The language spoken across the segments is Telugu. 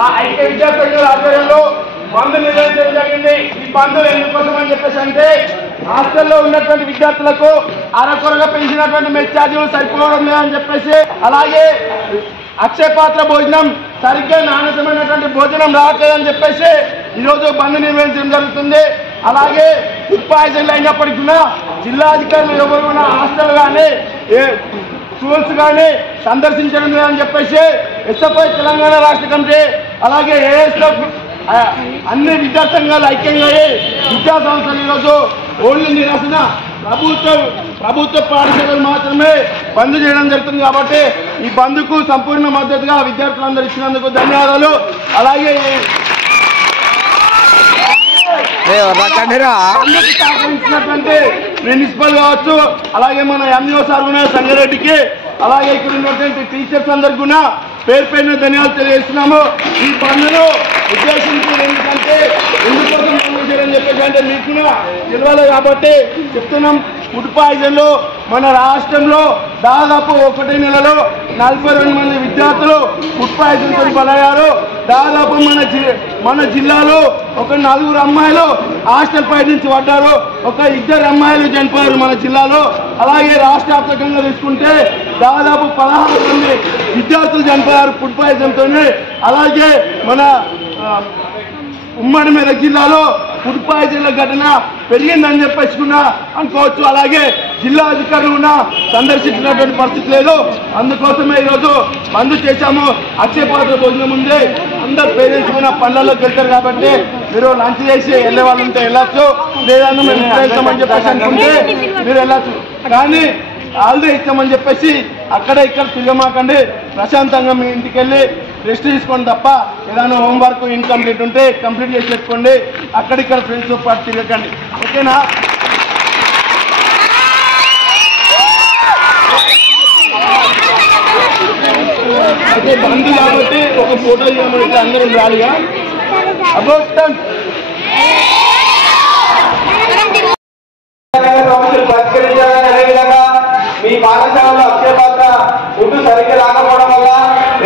ఐక్య విద్యాసంఘాల ఆధ్వర్యంలో బంద్ నిర్వహించడం జరిగింది। ఈ బంద్ ఎందుకోసం అని చెప్పేసి అంటే హాస్టల్లో ఉన్నటువంటి విద్యార్థులకు అరకొరగా పెంచినటువంటి మెస్ ఛార్జీలు సరిపోవడం లేదని చెప్పేసి, అలాగే అక్షయ పాత్ర భోజనం సరిగ్గా నాణ్యతమైనటువంటి భోజనం రావట్లేదని చెప్పేసి ఈరోజు బంద్ నిర్వహించడం జరుగుతుంది। అలాగే ఫుడ్ పాయిజన్లు అయినప్పటికీ కూడా జిల్లాధికారులు ఎవరు కూడా హాస్టల్ కానీ స్కూల్స్ కానీ సందర్శించడం లేదని చెప్పేసి ఎస్ఎఫ్ఐ తెలంగాణ రాష్ట్ర కమిటీ అలాగే ఏఎస్ఎఫ్ అన్ని విద్యా సంఘాలు ఐక్యంగా విద్యా సంస్థలు ఈరోజు ఓన్లీ నిరసన ప్రభుత్వ పాఠశాలలు మాత్రమే బంద్ చేయడం జరుగుతుంది। కాబట్టి ఈ బంద్కు సంపూర్ణ మద్దతుగా విద్యార్థులందరూ ఇచ్చినందుకు ధన్యవాదాలు। అలాగే సహకరించినటువంటి ప్రిన్సిపల్ కావచ్చు, అలాగే మన ఎంఈఓ సార్ కూడా సంగారెడ్డికి, అలాగే ఇక్కడ ఉన్నటువంటి టీచర్స్ అందరికి కూడా పేరు పైన ధన్యవాదాలు తెలియజేస్తున్నాము। ఈ బంద్ను ఉద్దేశించేది ఎందుకోసం బంద్ చేయడం చెప్పేసి అంటే మీకు కూడా తెలియాలి కాబట్టి చెప్తున్నాం। ఫుడ్ పాయిజన్లు మన రాష్ట్రంలో దాదాపు 1 నెలలో 42 మంది విద్యార్థులు ఫుడ్ పాయిజన్తో బలయ్యారు। దాదాపు మన జిల్లాలో ఒక 4 అమ్మాయిలు హాస్టల్ పై నుంచి పడ్డారు, ఒక 2 అమ్మాయిలు చనిపోయారు మన జిల్లాలో। అలాగే రాష్ట్ర వ్యాప్తంగా తీసుకుంటే దాదాపు 16 మంది విద్యార్థులు చనిపోయారు ఫుడ్ పాయిజన్తో। అలాగే మన ఉమ్మడి మెదక్ జిల్లాలో ఫుడ్ పాయిజన్ల ఘటన పెరిగిందని చెప్పేసి కూడా అనుకోవచ్చు। అలాగే జిల్లా అధికారులు కూడా సందర్శించినటువంటి పరిస్థితి లేదు, అందుకోసమే ఈరోజు బంద్ చేశాము। అక్షయ పాత్ర భోజనం ఉంది, అందరు పేరెంట్స్ కూడా పనులలోకి వెళ్తారు కాబట్టి మీరు లంచ్ చేసి వెళ్ళే వాళ్ళు ఉంటే వెళ్ళచ్చు, లేదన్నా మేము వెళ్తామని చెప్పేసి అనుకుంటే మీరు వెళ్ళచ్చు, కానీ హాలిడే ఇస్తామని చెప్పేసి అక్కడ ఇక్కడ తిరగమాకండి, ప్రశాంతంగా మీ ఇంటికి వెళ్ళి రెస్ట్ తీసుకోండి తప్ప ఏదైనా హోంవర్క్ ఇన్కంప్లీట్ ఉంటే కంప్లీట్ చేసి పెట్టుకోండి, అక్కడిక్కడ ఫ్రెండ్స్తో పాటు తిరగకండి, ఓకేనా? అయితే బంద్ కాబట్టి ఒక ఫోటో ఇవ్వమంటే అందరూ రాలిగా సమస్యలు పరిష్కరించాలని అదేవిధంగా మీ పాఠశాలలో అక్షయ పాత్ర ఫుడ్ సరిగ్గా రాకపోవడం వల్ల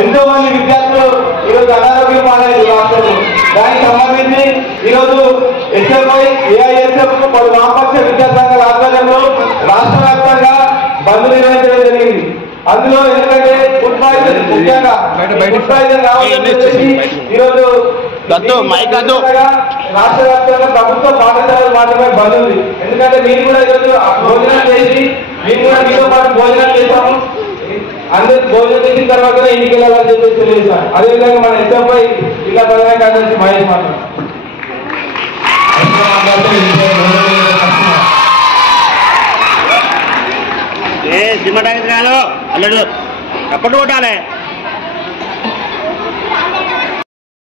ఎంతో మంది విద్యార్థులు ఈరోజు అనారోగ్యం పాలయ్యారు రాష్ట్రంలో। దానికి సంబంధించి ఈరోజు ఎస్ఎఫ్ఐ ఏఐఎస్ఎఫ్ పలు వామపక్ష విద్యా సంఘాల ఆధ్వర్యంలో రాష్ట్ర వ్యాప్తంగా బంద్ నిర్వహించడం జరిగింది। అందులో ఎందుకంటే ఫుడ్ పాయిజన్ ముఖ్యంగా ఫుడ్ పాయిజన్ రావాలని ఈరోజు రాష్ట్ర వ్యాప్తంగా ప్రభుత్వ పాఠశాలలు మాత్రమే బంద్ ఉంది। ఎందుకంటే మీరు కూడా ఈరోజు భోజనం చేసి మేము కూడా మీతో పాటు భోజనం చేస్తాము, అందరూ భోజనం చేసిన తర్వాత ఇంటికి వెళ్ళాలని చెప్పేసి తెలియజేస్తాను। అదేవిధంగా మన ఎస్ఎఫ్ఐ జిల్లా ప్రధాన కార్యదర్శి మహేష్ మాట్లాడారు। సినిమాటోగ్రఫీ అల్లుడు అప్పుడు కొట్టాలి।